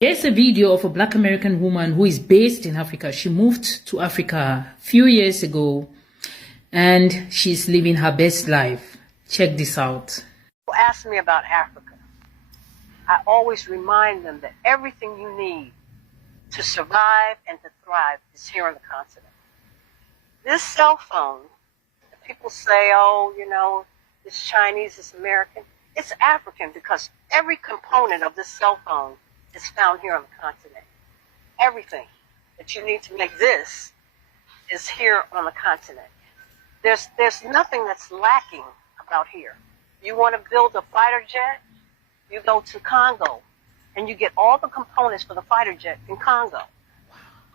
Here's a video of a Black American woman who is based in Africa. She moved to Africa a few years ago and she's living her best life. Check this out. People ask me about Africa. I always remind them that everything you need to survive and to thrive is here on the continent. This cell phone, people say, oh, you know, it's Chinese, it's American. It's African because every component of this cell phone is found here on the continent. Everything that you need to make this is here on the continent. There's nothing that's lacking about here. You want to build a fighter jet, you go to Congo, and you get all the components for the fighter jet in Congo.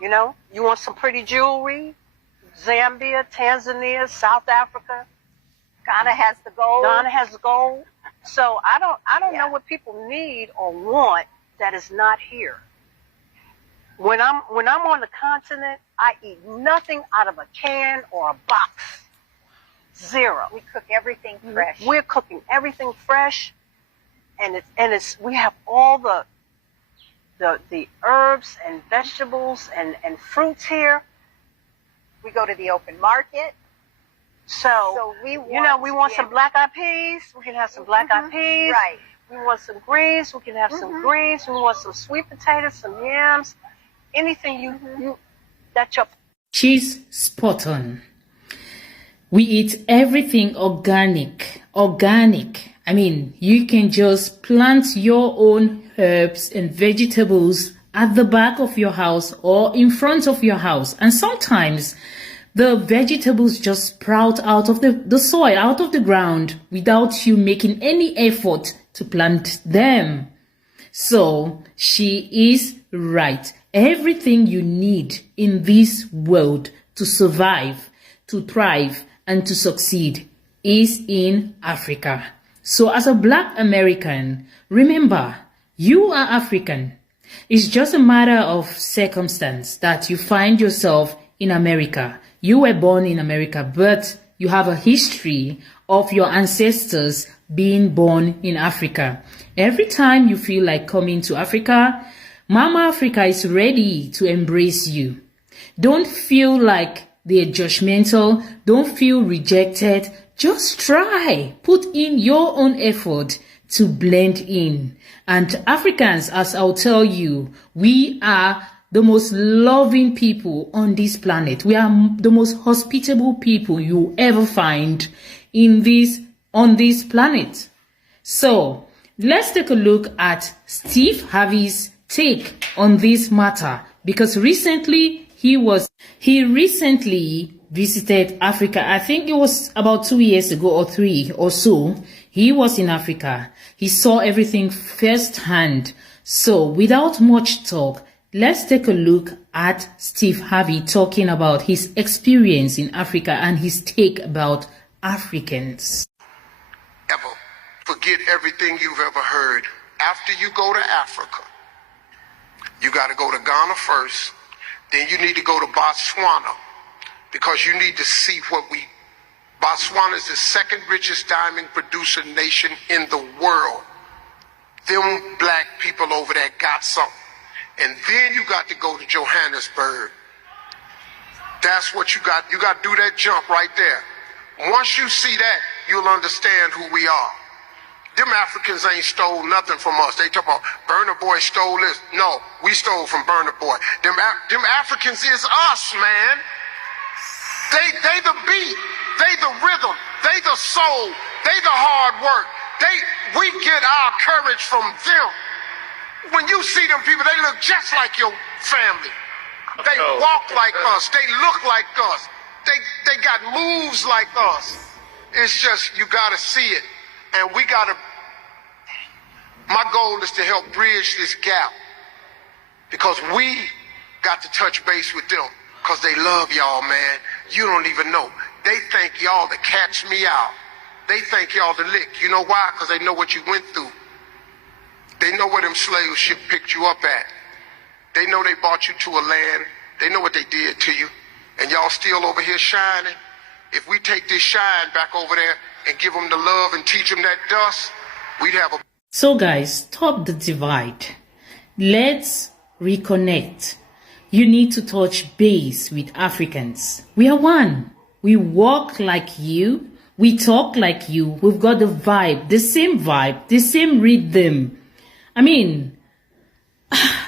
You know, you want some pretty jewelry, Zambia, Tanzania, South Africa. Ghana has the gold. Ghana has gold. So I don't know what people need or want that is not here. When I'm on the continent, I eat nothing out of a can or a box. Zero. We cook everything fresh. We're cooking everything fresh, and it's we have all the herbs and vegetables and fruits here. We go to the open market. So we want some black-eyed peas. We can have some black-eyed peas. Right. We want some greens. We can have some greens. We want some sweet potatoes, some yams, anything you that your. She's spot on. We eat everything organic. Organic. I mean, you can just plant your own herbs and vegetables at the back of your house or in front of your house. And sometimes the vegetables just sprout out of the soil, out of the ground, without you making any effort to plant them. So she is right. Everything you need in this world to survive, to thrive, and to succeed is in Africa. So as a Black American, remember, you are African. It's just a matter of circumstance that you find yourself in America. You were born in America, but you have a history of your ancestors being born in Africa. Every time you feel like coming to Africa, Mama Africa is ready to embrace you. Don't feel like they're judgmental. Don't feel rejected. Just try. Put in your own effort to blend in. And Africans, as I'll tell you, we are the most loving people on this planet. We are the most hospitable people you ever find on this planet. So let's take a look at Steve Harvey's take on this matter, because recently he recently visited Africa. I think it was about 2 years ago or 3 or so. He was in Africa. He saw everything firsthand. So without much talk, let's take a look at Steve Harvey talking about his experience in Africa and his take about Africans. Ever forget everything you've ever heard. After you go to Africa, you got to go to Ghana first. Then you need to go to Botswana, because you need to see Botswana is the second richest diamond producer nation in the world. Them black people over there got something. And then you got to go to Johannesburg. That's what you got. You got to do that jump right there. Once you see that, you'll understand who we are. Them Africans ain't stole nothing from us. They talk about Burna Boy stole this. No, we stole from Burna Boy. Them Africans is us, man. They the beat. They the rhythm. They the soul. They the hard work. We get our courage from them. When you see them people, they look just like your family. They walk like us. They look like us. They got moves like us. It's just, you got to see it. And we got to, my goal is to help bridge this gap, because we got to touch base with them, because they love y'all, man. You don't even know. They think y'all to catch me out. They think y'all to lick. You know why? Because they know what you went through. They know where them slave ship picked you up at. They know they brought you to a land. They know what they did to you. And y'all still over here shining. If we take this shine back over there and give them the love and teach them that dust, we'd have a... So guys, stop the divide. let's reconnect. You need to touch base with Africans. We are one. We walk like you. We talk like you. We've got the vibe, the same rhythm. I mean,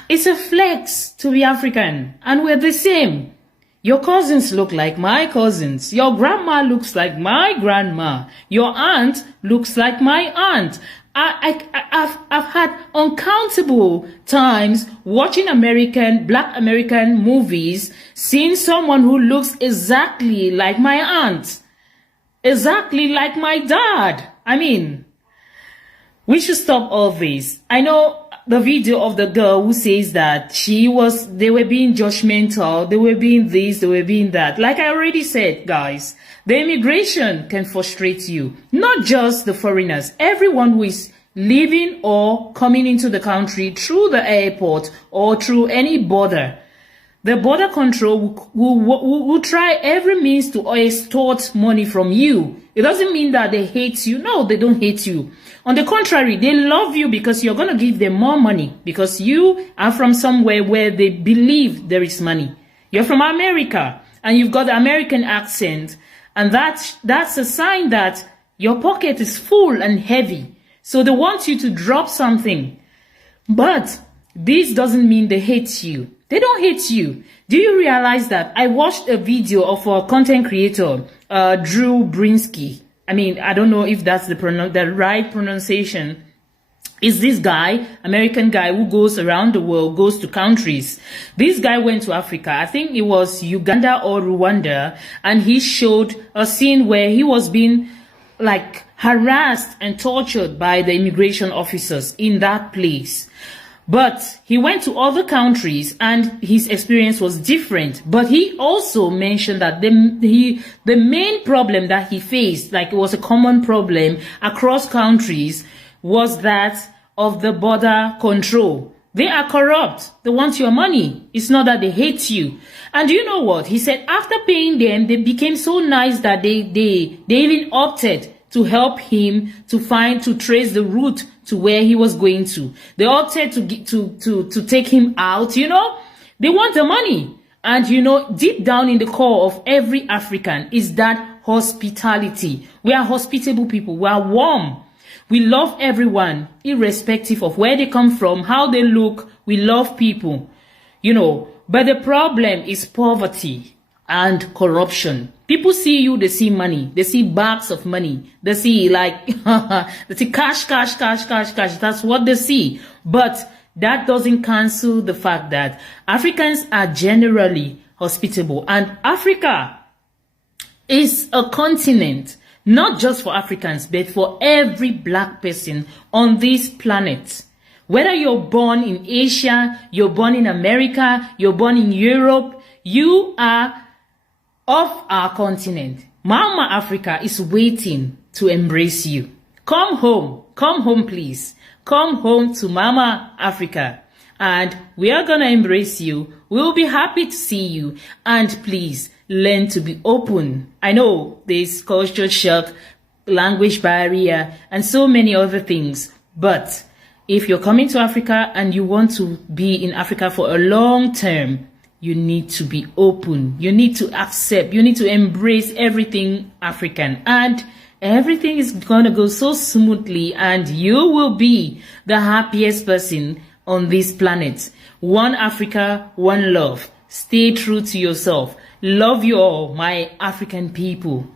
it's a flex to be African, and we're the same. Your cousins look like my cousins. Your grandma looks like my grandma. Your aunt looks like my aunt. I've had uncountable times watching Black American movies, seeing someone who looks exactly like my aunt, exactly like my dad. I mean, we should stop all this. I know the video of the girl who says that they were being judgmental, they were being this, they were being that. Like I already said, guys, the immigration can frustrate you. Not just the foreigners, everyone who is leaving or coming into the country through the airport or through any border. The border control will try every means to extort money from you. It doesn't mean that they hate you. No, they don't hate you. On the contrary, they love you because you're going to give them more money because you are from somewhere where they believe there is money. You're from America and you've got the American accent, and that's a sign that your pocket is full and heavy. So they want you to drop something. But this doesn't mean they hate you. They don't hate you. Do you realize that I watched a video of a content creator, Drew Brinsky? I mean, I don't know if that's the right pronunciation. Is this guy, American guy who goes around the world, goes to countries. This guy went to Africa. I think it was Uganda or Rwanda. And he showed a scene where he was being like harassed and tortured by the immigration officers in that place. But he went to other countries and his experience was different. But he also mentioned that the main problem that he faced, like it was a common problem across countries, was that of the border control. They are corrupt. They want your money. It's not that they hate you. And you know what? He said after paying them, they became so nice that they even opted to help him to trace the route to where he was going to. They opted to take him out, you know. They want the money. And, you know, deep down in the core of every African is that hospitality. We are hospitable people. We are warm. We love everyone, irrespective of where they come from, how they look. We love people, you know. But the problem is poverty and corruption. People see you, they see money. They see bags of money. They see like, they see cash. That's what they see. But that doesn't cancel the fact that Africans are generally hospitable. And Africa is a continent, not just for Africans, but for every black person on this planet. Whether you're born in Asia, you're born in America, you're born in Europe, you are of our continent. Mama Africa is waiting to embrace you. Come home please. Come home to Mama Africa and we are gonna embrace you. We'll be happy to see you, and please learn to be open. I know there's culture shock, language barrier, and so many other things, but if you're coming to Africa and you want to be in Africa for a long term, you need to be open. You need to accept. You need to embrace everything African. And everything is going to go so smoothly. And you will be the happiest person on this planet. One Africa, one love. Stay true to yourself. Love you all, my African people.